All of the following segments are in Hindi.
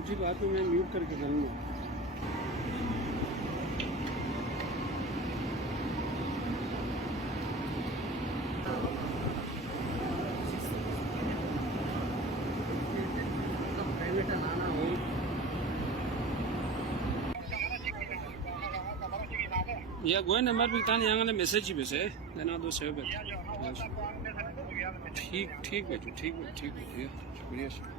दूसरी बात में मैं म्यूट करके करूँगा। या गोय नंबर भी तान यहाँ मैसेज ही बसे लेना दो सेव कर। ठीक ठीक बेटू ठीक है शुक्रिया शुक्रिया।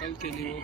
कल के लिए